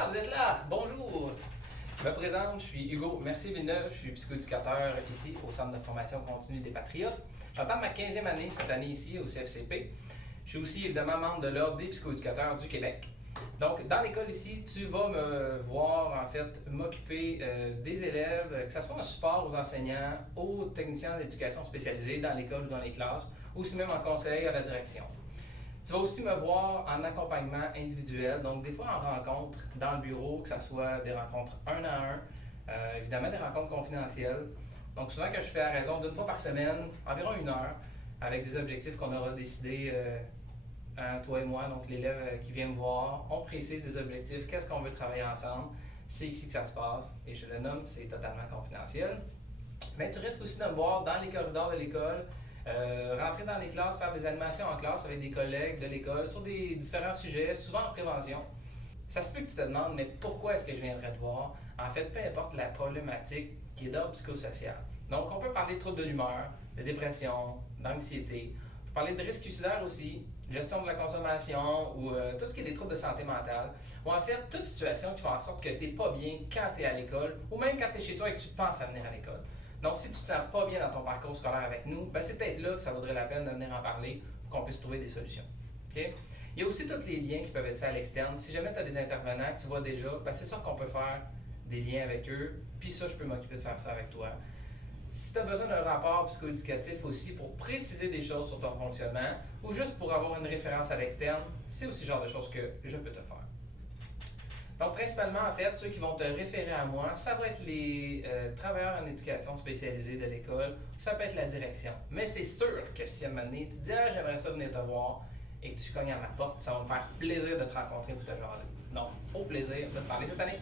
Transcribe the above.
Ah, vous êtes là! Bonjour! Je me présente, je suis Hugo Mercier-Villeneuve, je suis psychoéducateur ici au Centre de formation continue des Patriotes. J'entame ma 15e année cette année ici au CFCP. Je suis aussi évidemment membre de l'Ordre des psychoéducateurs du Québec. Donc, dans l'école ici, tu vas me voir en fait m'occuper des élèves, que ce soit en support aux enseignants, aux techniciens d'éducation spécialisés dans l'école ou dans les classes, ou aussi même en conseil à la direction. Tu vas aussi me voir en accompagnement individuel, donc des fois en rencontre dans le bureau, que ce soit des rencontres un à un, évidemment des rencontres confidentielles. Donc souvent que je fais à raison d'une fois par semaine, environ 1 heure, avec des objectifs qu'on aura décidé, toi et moi, donc l'élève qui vient me voir. On précise des objectifs, qu'est-ce qu'on veut travailler ensemble, c'est ici que ça se passe, et je le nomme, c'est totalement confidentiel. Mais tu risques aussi de me voir dans les corridors de l'école, rentrer dans les classes, faire des animations en classe avec des collègues de l'école sur des différents sujets, souvent en prévention. Ça se peut que tu te demandes, mais pourquoi est-ce que je viendrais te voir? En fait, peu importe la problématique qui est d'ordre psychosocial. Donc, on peut parler de troubles de l'humeur, de dépression, d'anxiété. On peut parler de risques suicidaires aussi, gestion de la consommation ou tout ce qui est des troubles de santé mentale. Ou en fait, toute situation qui fait en sorte que tu n'es pas bien quand tu es à l'école ou même quand tu es chez toi et que tu penses à venir à l'école. Donc, si tu ne te sens pas bien dans ton parcours scolaire avec nous, ben c'est peut-être là que ça vaudrait la peine de venir en parler pour qu'on puisse trouver des solutions. Okay? Il y a aussi tous les liens qui peuvent être faits à l'externe. Si jamais tu as des intervenants que tu vois déjà, ben c'est sûr qu'on peut faire des liens avec eux, puis ça, je peux m'occuper de faire ça avec toi. Si tu as besoin d'un rapport psychoéducatif aussi pour préciser des choses sur ton fonctionnement ou juste pour avoir une référence à l'externe, c'est aussi le genre de choses que je peux te faire. Donc, principalement, en fait, ceux qui vont te référer à moi, ça va être les travailleurs en éducation spécialisée de l'école, ça peut être la direction. Mais c'est sûr que si à un moment donné, tu te dis « Ah, j'aimerais ça venir te voir », et que tu cognes à ma porte, ça va me faire plaisir de te rencontrer pour te jaser. Donc, au plaisir de te parler cette année.